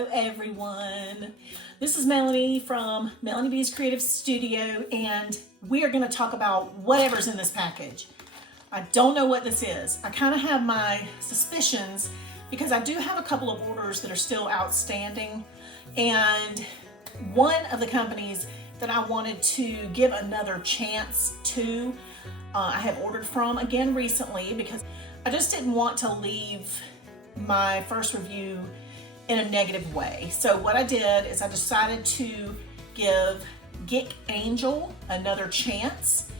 Hello everyone. This is Melanie from Melanie B's Creative Studio, and we are going to talk about whatever's in this package. I don't know what this is. I kind of have my suspicions because I do have a couple of orders that are still outstanding, and one of the companies that I wanted to give another chance to, I have ordered from again recently because I just didn't want to leave my first review in a negative way. So what I did is I decided to give GIC Angel another chance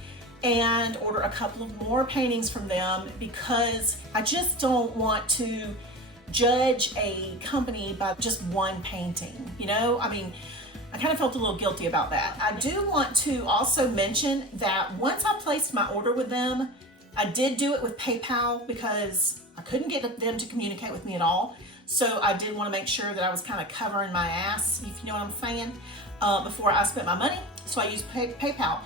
and order a couple of more paintings from them because I just don't want to judge a company by just one painting. You know, I mean, I kind of felt a little guilty about that. I do want to also mention that once I placed my order with them, I did do it with PayPal because I couldn't get them to communicate with me at all. So I did want to make sure that I was kind of covering my ass, if you know what I'm saying, before I spent my money. So I used PayPal.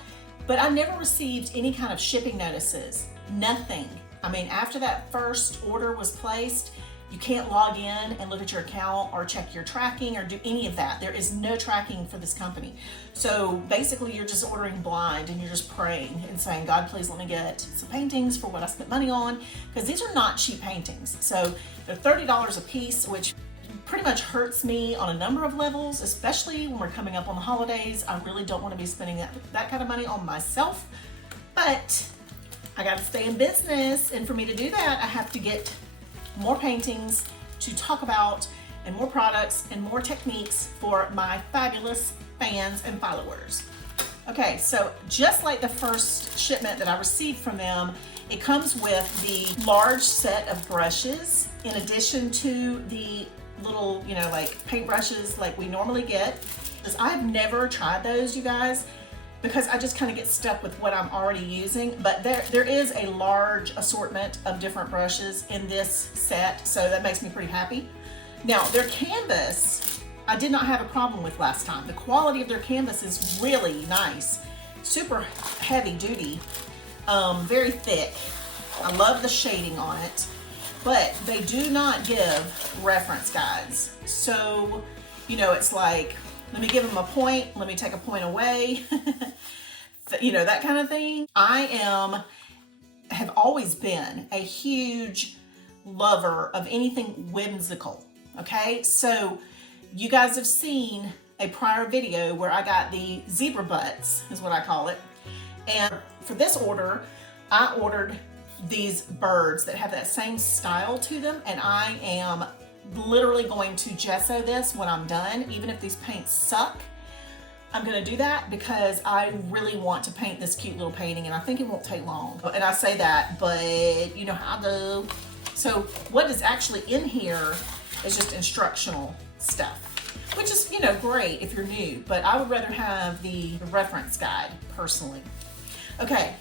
But I never received any kind of shipping notices, nothing. I mean, after that first order was placed, you can't log in and look at your account or check your tracking or do any of that. There is no tracking for this company. So basically you're just ordering blind and you're just praying and saying, God, please let me get some paintings for what I spent money on, because these are not cheap paintings. So they're $30 a piece, which pretty much hurts me on a number of levels, especially when we're coming up on the holidays. I really don't want to be spending that kind of money on myself, but I got to stay in business. And for me to do that, I have to get more paintings to talk about and more products and more techniques for my fabulous fans and followers. Okay, so just like the first shipment that I received from them, it comes with the large set of brushes in addition to the little, you know, like paint brushes like we normally get. Because I've never tried those, you guys, because I just kind of get stuck with what I'm already using. But there is a large assortment of different brushes in this set, so that makes me pretty happy. Now, their canvas, I did not have a problem with last time. The quality of their canvas is really nice, super heavy duty, very thick. I love the shading on it, but they do not give reference guides. So, you know, it's like, let me give them a point, let me take a point away, you know, that kind of thing. I have always been a huge lover of anything whimsical, okay? So you guys have seen a prior video where I got the zebra butts, is what I call it. And for this order, I ordered these birds that have that same style to them, and I am literally going to gesso this when I'm done. Even if these paints suck, I'm going to do that because I really want to paint this cute little painting, and I think it won't take long. And I say that, but you know how I do. So what is actually in here is just instructional stuff, which is, you know, great if you're new, but I would rather have the reference guide personally. Okay,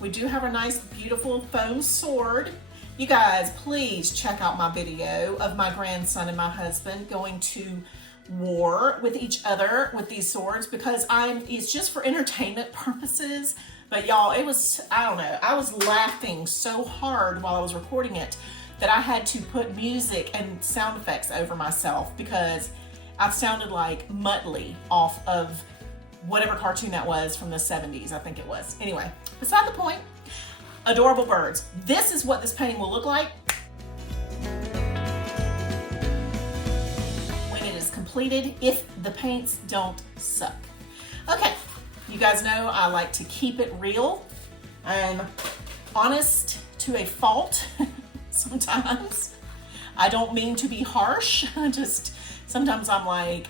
we do have a nice, beautiful foam sword. You guys, please check out my video of my grandson and my husband going to war with each other with these swords, because it's just for entertainment purposes. But y'all, it was, I don't know, I was laughing so hard while I was recording it that I had to put music and sound effects over myself because I sounded like Muttley off of whatever cartoon that was from the 70s, I think it was. Anyway, beside the point. Adorable birds. This is what this painting will look like when it is completed, if the paints don't suck. Okay, you guys know I like to keep it real. I'm honest to a fault sometimes. I don't mean to be harsh, just sometimes I'm like,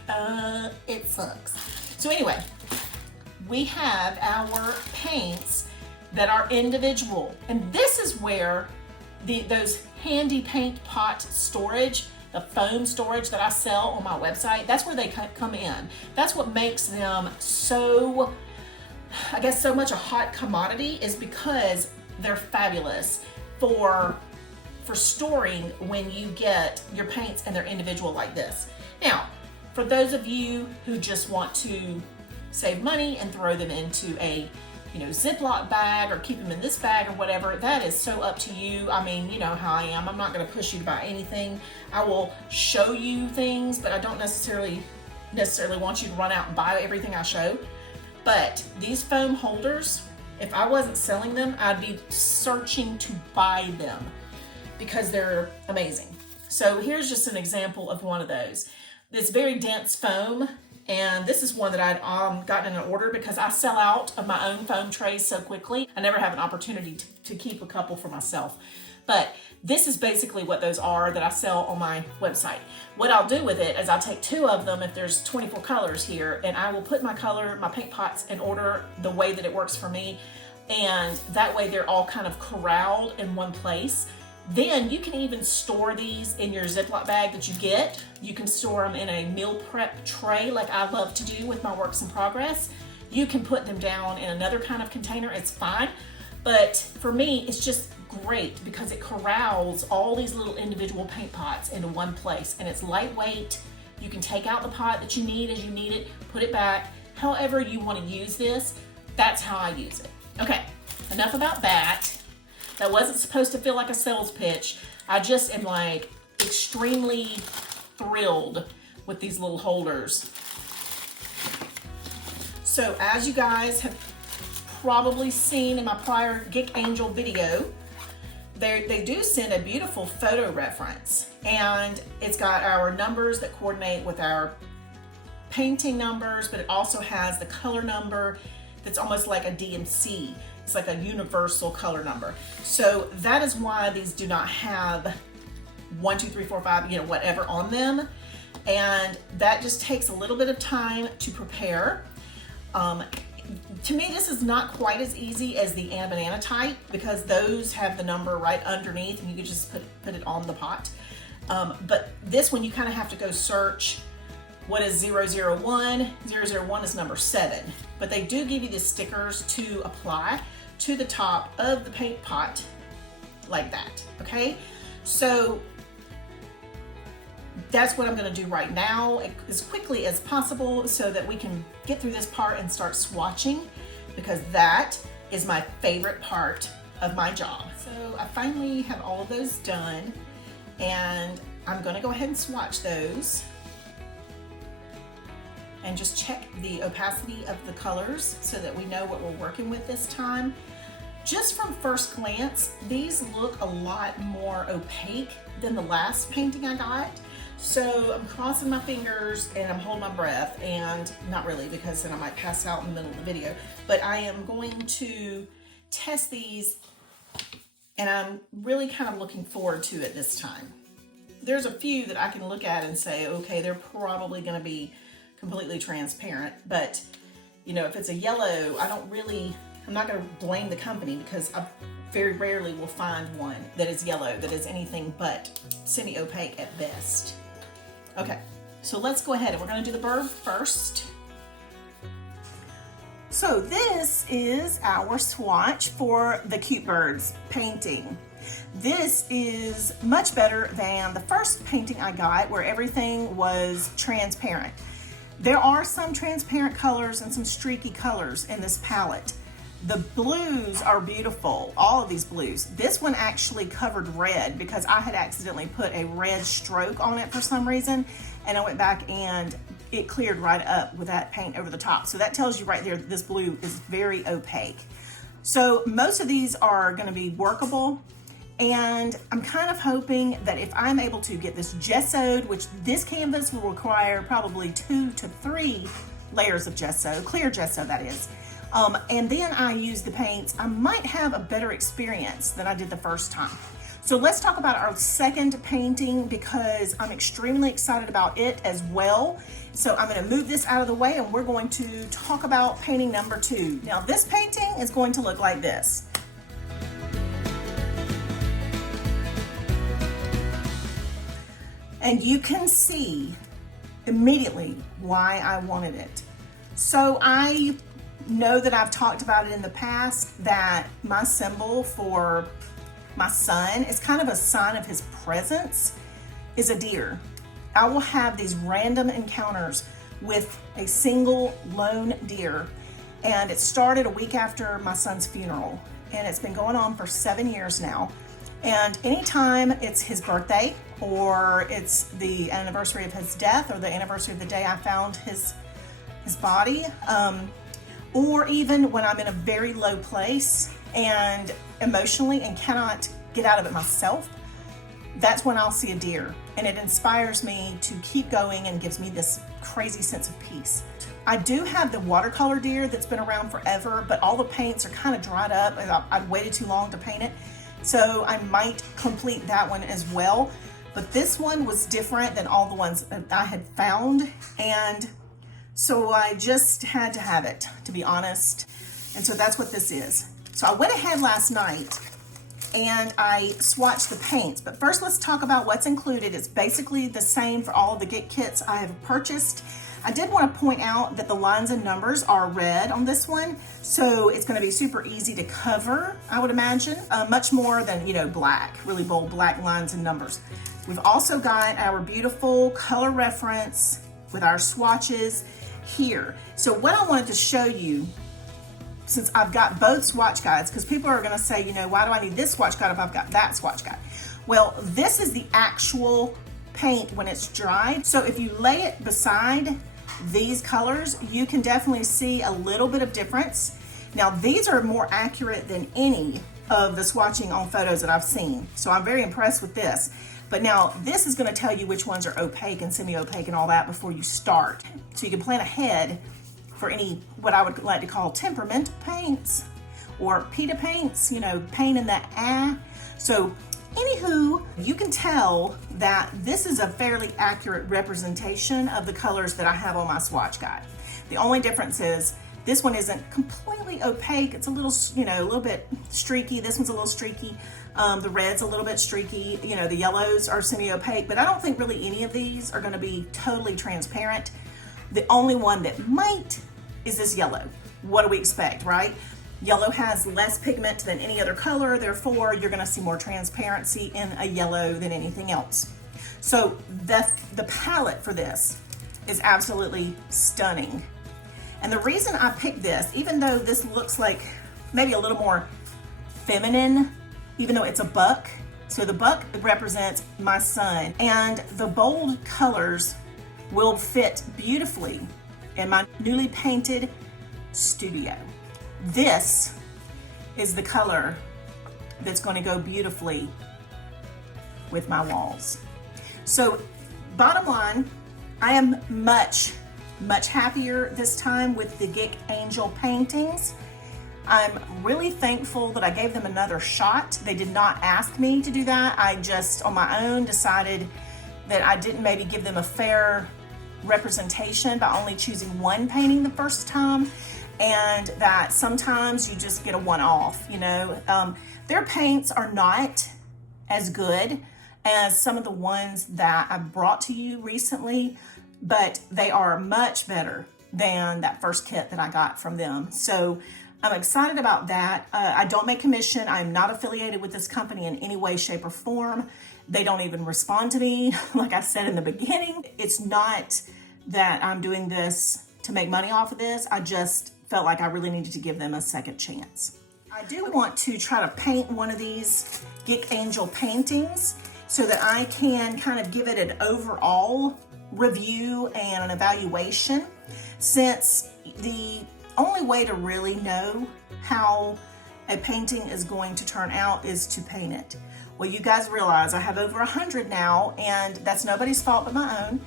it sucks. So anyway, we have our paints that are individual. And this is where those handy paint pot storage, the foam storage that I sell on my website, that's where they come in. That's what makes them so, I guess, so much a hot commodity, is because they're fabulous for storing when you get your paints and they're individual like this. Now, for those of you who just want to save money and throw them into a Ziploc bag or keep them in this bag or whatever. That is so up to you. I mean, you know how I am. I'm not going to push you to buy anything. I will show you things, but I don't necessarily want you to run out and buy everything I show. But these foam holders, if I wasn't selling them, I'd be searching to buy them because they're amazing. So here's just an example of one of those. This very dense foam, and this is one that I'd gotten in an order because I sell out of my own foam trays so quickly. I never have an opportunity to keep a couple for myself. But this is basically what those are that I sell on my website. What I'll do with it is I'll take 2 of them if there's 24 colors here, and I will put my paint pots in order the way that it works for me. And that way they're all kind of corralled in one place. Then you can even store these in your Ziploc bag that you get. You can store them in a meal prep tray like I love to do with my works in progress. You can put them down in another kind of container, it's fine. But for me, it's just great because it corrals all these little individual paint pots into one place, and it's lightweight. You can take out the pot that you need as you need it, put it back. However you want to use this, that's how I use it. Okay, enough about that. That wasn't supposed to feel like a sales pitch. I just am like extremely thrilled with these little holders. So as you guys have probably seen in my prior GIC Angel video, they do send a beautiful photo reference, and it's got our numbers that coordinate with our painting numbers, but it also has the color number that's almost like a DMC. It's like a universal color number. So that is why these do not have 1, 2, 3, 4, 5, whatever on them. And that just takes a little bit of time to prepare. To me, this is not quite as easy as the Anna Banana type because those have the number right underneath and you can just put it on the pot. But this one, you kind of have to go search what is 001. 001 is number 7. But they do give you the stickers to apply to the top of the paint pot like that, okay? So that's what I'm gonna do right now as quickly as possible so that we can get through this part and start swatching, because that is my favorite part of my job. So I finally have all of those done, and I'm gonna go ahead and swatch those and just check the opacity of the colors so that we know what we're working with this time. Just from first glance, these look a lot more opaque than the last painting I got. So I'm crossing my fingers and I'm holding my breath, and not really because then I might pass out in the middle of the video, but I am going to test these, and I'm really kind of looking forward to it this time. There's a few that I can look at and say, okay, they're probably gonna be completely transparent, but if it's a yellow, I'm not gonna blame the company because I very rarely will find one that is yellow that is anything but semi-opaque at best. Okay, so let's go ahead and we're gonna do the bird first. So this is our swatch for the Cute Birds painting. This is much better than the first painting I got where everything was transparent. There are some transparent colors and some streaky colors in this palette. The blues are beautiful, all of these blues. This one actually covered red because I had accidentally put a red stroke on it for some reason, and I went back and it cleared right up with that paint over the top. So that tells you right there that this blue is very opaque. So most of these are gonna be workable, and I'm kind of hoping that if I'm able to get this gessoed, which this canvas will require probably 2 to 3 layers of gesso, clear gesso that is, and then I use the paints, I might have a better experience than I did the first time. So let's talk about our second painting because I'm extremely excited about it as well. So I'm gonna move this out of the way and we're going to talk about painting number 2. Now this painting is going to look like this. And you can see immediately why I wanted it. So I know that I've talked about it in the past that my symbol for my son is kind of a sign of his presence is a deer. I will have these random encounters with a single lone deer, And it started a week after my son's funeral. And it's been going on for 7 years now. And anytime it's his birthday, or it's the anniversary of his death, or the anniversary of the day I found his body, or even when I'm in a very low place and emotionally and cannot get out of it myself, that's when I'll see a deer. And it inspires me to keep going and gives me this crazy sense of peace. I do have the watercolor deer that's been around forever, but all the paints are kind of dried up and I'd waited too long to paint it. So I might complete that one as well. But this one was different than all the ones that I had found. And so I just had to have it, to be honest. And so that's what this is. So I went ahead last night and I swatched the paints. But first let's talk about what's included. It's basically the same for all of the GIC kits I have purchased. I did want to point out that the lines and numbers are red on this one, so it's going to be super easy to cover, I would imagine, much more than, black, really bold black lines and numbers. We've also got our beautiful color reference with our swatches here. So what I wanted to show you, since I've got both swatch guides, because people are going to say, why do I need this swatch guide if I've got that swatch guide? Well, this is the actual paint when it's dried. So if you lay it beside these colors, you can definitely see a little bit of difference. Now, these are more accurate than any of the swatching on photos that I've seen. So I'm very impressed with this. But now this is going to tell you which ones are opaque and semi-opaque and all that before you start. So you can plan ahead for any, what I would like to call temperamental paints or pita paints, paint in that So anywho, you can tell that this is a fairly accurate representation of the colors that I have on my swatch guide. The only difference is this one isn't completely opaque. It's a little, a little bit streaky. This one's a little streaky. The red's a little bit streaky. The yellows are semi-opaque, but I don't think really any of these are gonna be totally transparent. The only one that might is this yellow. What do we expect, right? Yellow has less pigment than any other color, therefore you're gonna see more transparency in a yellow than anything else. So the palette for this is absolutely stunning. And the reason I picked this, even though this looks like maybe a little more feminine, even though it's a buck, so the buck represents my son, and the bold colors will fit beautifully in my newly painted studio. This is the color that's going to go beautifully with my walls. So bottom line, I am much happier this time with the GIC Angel paintings. I'm really thankful that I gave them another shot. They did not ask me to do that. I just on my own decided that I didn't maybe give them a fair representation by only choosing one painting the first time, and that sometimes you just get a one-off, Their paints are not as good as some of the ones that I brought to you recently, but they are much better than that first kit that I got from them. So I'm excited about that. I don't make commission. I'm not affiliated with this company in any way, shape, or form. They don't even respond to me, like I said in the beginning. It's not that I'm doing this to make money off of this. I just felt like I really needed to give them a second chance. I do want to try to paint one of these GIC Angel paintings so that I can kind of give it an overall review and an evaluation, since the only way to really know how a painting is going to turn out is to paint it. Well, you guys realize I have over 100 now, and that's nobody's fault but my own.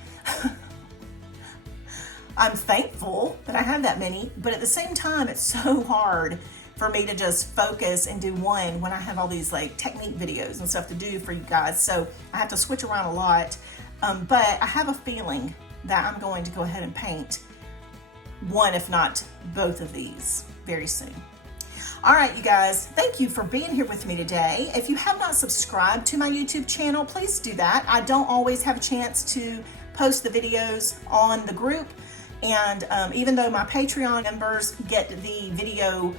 I'm thankful that I have that many, but at the same time, it's so hard for me to just focus and do one when I have all these like technique videos and stuff to do for you guys. So I have to switch around a lot, but I have a feeling that I'm going to go ahead and paint one, if not both of these very soon. All right, you guys, thank you for being here with me today. If you have not subscribed to my YouTube channel, please do that. I don't always have a chance to post the videos on the group. And even though my Patreon members get the video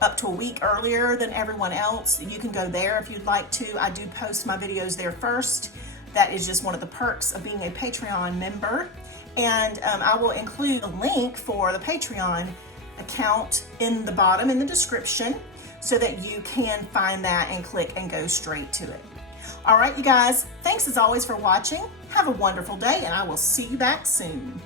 up to a week earlier than everyone else, you can go there if you'd like to. I do post my videos there first. That is just one of the perks of being a Patreon member. And I will include a link for the Patreon account in the bottom in the description so that you can find that and click and go straight to it. All right, you guys, thanks as always for watching. Have a wonderful day, and I will see you back soon.